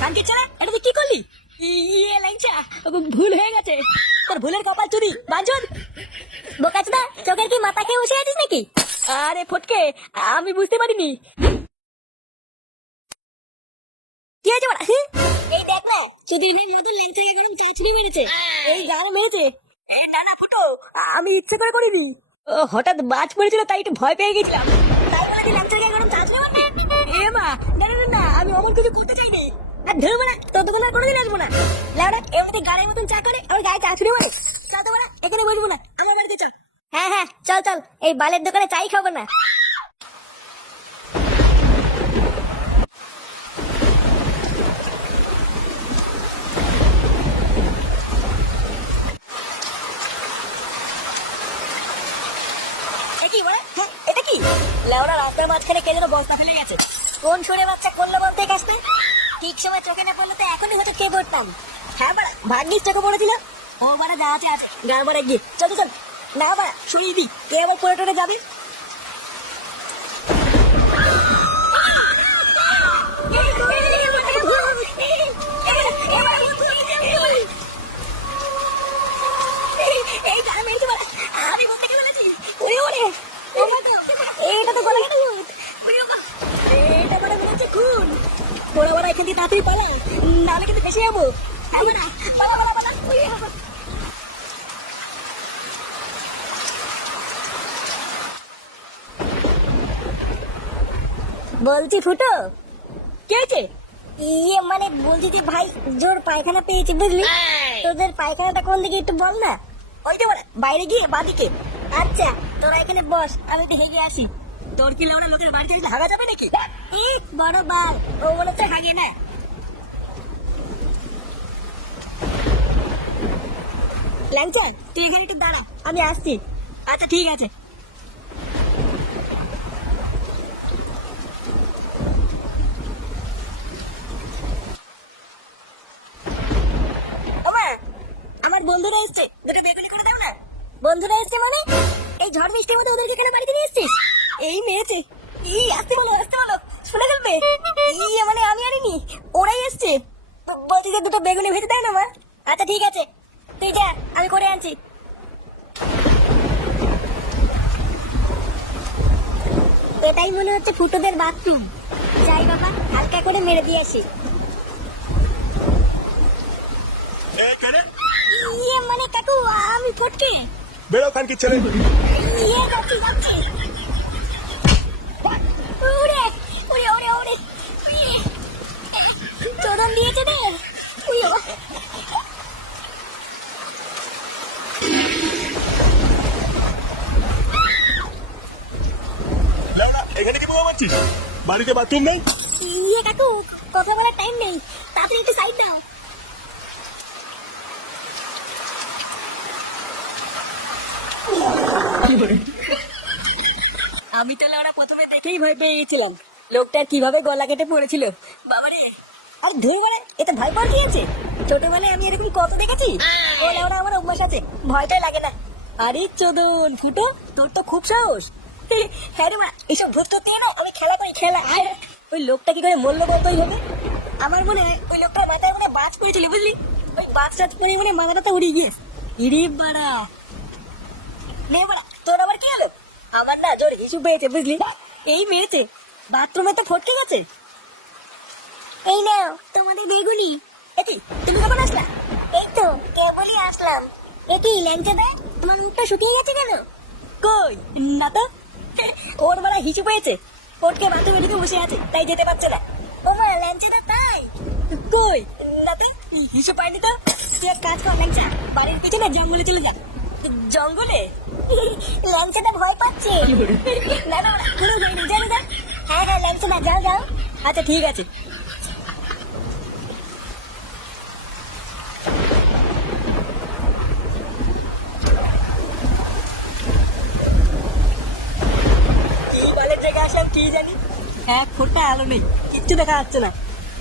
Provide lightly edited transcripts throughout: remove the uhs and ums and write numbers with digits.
কানকি ছেলে, এটা তুই কি করলি? ইয়ে ল্যাংচা, ভুল হয়ে গেছে। তোর ভুলের কপাল চুরি বাঞ্চদ। বোকাচোদা, চোখের কি মাথা খেয়ে বসে আছিস নাকি? আরে ফটকে, আমি বুঝতে পারিনি। কি হয়েছে বড়া? এই দেখ না, চুদির ভাই মতো ল্যাংচাকে গরম চাঁচড়ি মেরেছে। এই গানে মেরেছে। না না ফুটো, আমি ইচ্ছে করে করিনি। ও হঠাৎ বাজ পড়েছিল তাই একটু ভয় পেয়ে গেছিলাম। তাই বলে কি ল্যাংচাকে গরম চাঁচড়ি মারবে? এ মা, না না না, আমি অমন কিছু করতে চাইনি। আর ধর বড়া, তোর দোকানে আর কোনোদিন আসবো না। লেওড়া এমনিতে গাড়ির মতন চা করে আমার গায়ে চাঁচড়ি মারে। চল তো বড়া, এখানে বসবো না, আমার বাড়িতে চল। হ্যাঁ হ্যাঁ, চল চল, এই বালের দোকানে চাই খাবো না। কি বলে? এটা কি লেওড়া রাস্তার মাঝখানে কে যেন বস্তা ফেলে গেছে? কোন সরে বাচ্চা করলো বলতে কাজটা? ঠিক সময় চোখে না পড়লে তো এখনই হয়তো কে করতাম। হ্যাঁ বাড়া, ভাগ্যিস চোখে পড়েছিল। ও বাড়া যা আছে আছে, গাড় বাড়া গিয়ে চল চল। না বাড়া শুনিয়ে দি, কে আবার পড়ে টরে যাবে। আমি বলতে গেলে ওরে ওরে, এটা তো গলা কেটে এটা বড় মেরেছে খুন। বড় বড় এখান থেকে তাড়াতাড়ি পালা, নাহলে কিন্তু ফেসে যাবো। বলছি ফুটো, কে আছে? ইয়ে মানে বলছি যে ভাই, জোর পায়খানা পেয়েছি বুঝলি। তোদের পায়খানাটা কোন দিকে একটু বল না। ওই তো বাইরে গিয়ে বাদিকে। আচ্ছা তোরা এখানে বস, আমি একটু হেগে আসি। তোর কি লেওনা লোকের বাড়িতে এসে হাগা যাবে নাকি? বড় বাল, ও বলে তো হাগে না। ল্যাংচা তুই এখানে একটু দাঁড়া, আমি আসছি। আচ্ছা ঠিক আছে। আমার বন্ধুরা এসছে, দুটো বেগুনি করে দাও না। বন্ধুরা এসছে মানে? এই ঝড় বৃষ্টির মধ্যে ওদেরকে এখানে বাড়িতে নিয়ে এসছিস? এই মেয়েছে। আসতে বলো আসতে বলো, শুনে ফেলবে। মানে আমি আনিনি, ওরাই এসছে। বলছি যে দুটো বেগুনি ভেজে দেয় না মা। আচ্ছা ঠিক আছে, তুই যা, আমি করে আনছি। এটাই মনে হচ্ছে ফুটোদের বাথরুম। যাই বাবা, হালকা করে মেরে দিয়ে আসি। মানে কাকু, আমি ফটকে। বেরো খান কি ছেলে। যাচ্ছি যাচ্ছি। ওরে ওরে ওরে ওরে, চোদন দিয়েছে রে। এখানে কি বোমা মারছিস? বাড়িতে বাথরুম নেই? কাকু, কথা বলার টাইম নেই, তাড়াতাড়ি একটু সাইড দাও। আমি তাহলে ওরা প্রথমে দেখেই ভয় পেয়ে গেছিলাম। লোকটার কিভাবে গলা কেটে পড়েছিল বাবারে। আর ধরে গেলে এতে ভয় পাওয়ার কি আছে? ছোটবেলায় আমি এরকম কত দেখেছি। ওরা ওরা আমার অভ্যাস আছে, ভয়টাই লাগে না। আরে চোদন ফুটো, তোর তো খুব সাহস। হ্যাঁ রে মা, এইসব ভূত টুত দিয়ে না আমি খেলা করি, খেলা। ওই লোকটা কি করে মূল্য বলতেই হবে। আমার মনে হয় ওই লোকটার মাথায় মনে বাজ পড়েছিল বুঝলি। ওই বাজ টাজ পরে মনে মাথাটা তো উড়িয়ে গিয়ে। ইরে বাড়া, নে বাড়া, তোর আবার কি হলো? আমার না জোর হিসু পেয়েছে বুঝলি। এই মেরেছে, বাথরুমে তো ফটকে গেছে। এই নাও তোমাদের বেগুনি। একি তুমি কখন আসলা? এই তো কেবলই আসলাম। একি ল্যাংচা দেয়, তোমার মুখটা শুকিয়ে গেছে কেন? কই না তো। ওর বেলা হিসু পেয়েছে, ফটকে বাথরুমে ঢুকে বসে আছে তাই যেতে পারছে না। ও মা, ল্যাংচাটা তাই? কই না তো, হিসু পাইনি তো। তুই এক কাজ কর ল্যাংচা, বাড়ির পিছনে জঙ্গলে চলে যা। জঙ্গলে? ল্যাংচাটা ভয় পাচ্ছে। না না কোনো যাইনি, জানি না। হ্যাঁ হ্যাঁ ল্যাংচা না, যাও যাও। আচ্ছা ঠিক আছে। এই বালের জায়গায় আসলাম কি জানি। এক ফোঁটা আলো নেই, কিচ্ছু দেখা যাচ্ছে না।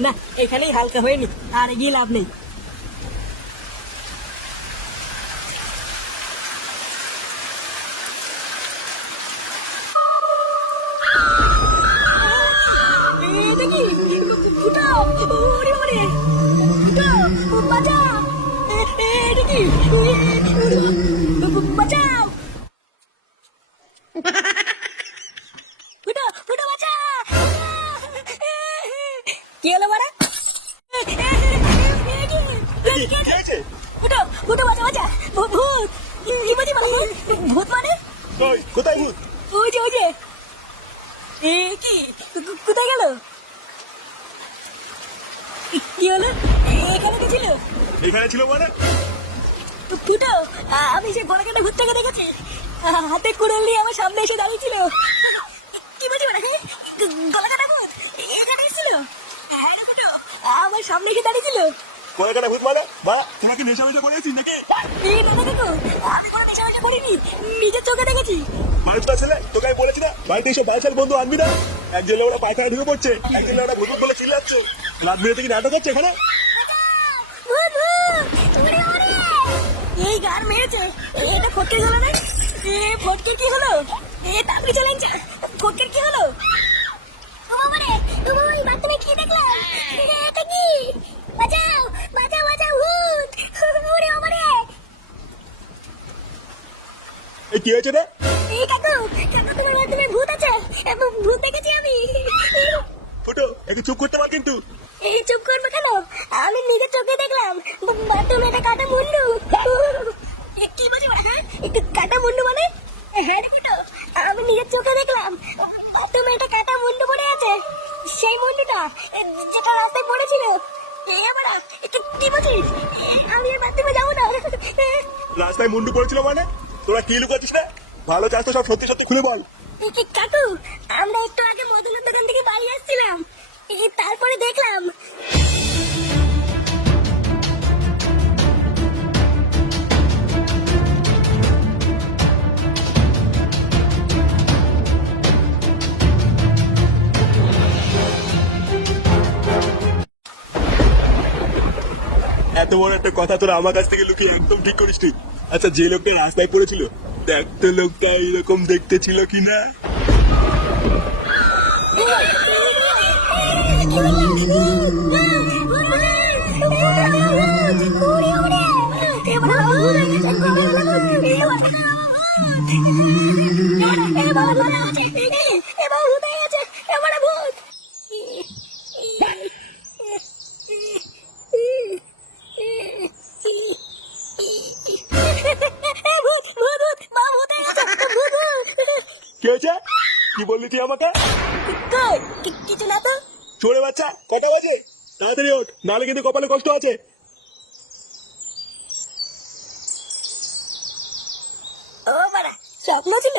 না এখানেই হালকা হয়ে নি, আর এগিয়ে লাভ নেই। এটা কি? ভূত মানে? ওই কোথায় ভূত? ওই যে এ কি কোথায় গেল? কি হলো? এখানে কি ছিল? এখানে ছিল মানে? ফুটো, আমি সে গলাকাটা ভূতটাকে দেখেছি। হাতে কুড়াল নিয়ে আমার সামনে এসে দাঁড়িয়েছিল। কি বলছি মানে? গলাকাটা ভূত এখানে ছিল? হ্যাঁ রে ফুটো, আমার সামনে এসে দাঁড়িয়েছিল। কোথাকাটা ভূত মানে? বা তোমাকে নেশা মেশা করেছিস নাকি? এই বাবা দেখো, আমি কোনো নেশা মেশা করিনি, নিজের চোখে দেখেছি। মানুষটা ছেলে তোকে আমি বলেছি না বাড়িতে এসব বাইশাল বন্ধু আনবি না। একজন ওরা পায়খানা ঢুকে পড়ছে, একজন ওরা ভূত বলে চিল্লাচ্ছে। রাত বেরোতে কি নাটক হচ্ছে এখানে? ভূত ভূত ওরে ওরে, এই গান মেরেছে। এটা ফটকে গেল না? ফটকে কি হলো? তাড়াতাড়ি চলেন, ফটকের কি হলো? ও বাবা রে, ও বাবা, এই বাচ্চাটা কি দেখলাম? এটা কি? বাঁচাও বাঁচাও বাঁচাও, ভূত! ওরে বাবা রে! এই কি হয়েছে রে? এই কাকু, কাকু তোমার বাথরুমে ভূত আছে। ভূত দেখেছি আমি। ফুটো একটু চুপ করতে পার কিন্তু। এই চুপ করবে কেন? আমি নিজের চোখে দেখলাম বাথরুমে একটা কাটা মুন্ডু। কি বলছি হ্যাঁ? কাটা মুন্ডু মানে? হ্যাঁ রে ফুটো, আমি নিজের চোখে দেখলাম বাথরুমে একটা কাটা মুন্ডু পড়ে আছে। সেই মুন্ডুটা যেটা রাস্তায় পড়েছিল। এবার কি বলছিস? আমি আর বাথরুমে যাবো না। রাস্তায় মুন্ডু পড়েছিল মানে? তোরা কি লুকাচ্ছিস না? ভালো চাস তো সব সত্যি সত্যি খুলে বল। কাকু, আমরা একটু আগে মদনের দোকান থেকে বাড়ি আসছিলাম, তারপরে দেখলাম। এত বড় একটা কথা তোরা আমার কাছ থেকে লুকিয়ে একদম ঠিক করিস তুই। আচ্ছা যে লোকটা রাস্তায় পড়েছিল, দেখ তো লোকটা এইরকম দেখতে ছিল কিনা। কি হয়েছে? কি বললি তুই আমাকে? কিছু না তো। চোরে বাচ্চা, কটা বাজে? তাড়াতাড়ি ওঠ, নাহলে কিন্তু কপালে কষ্ট আছে। ও বাড়া, স্বপ্ন ছিল।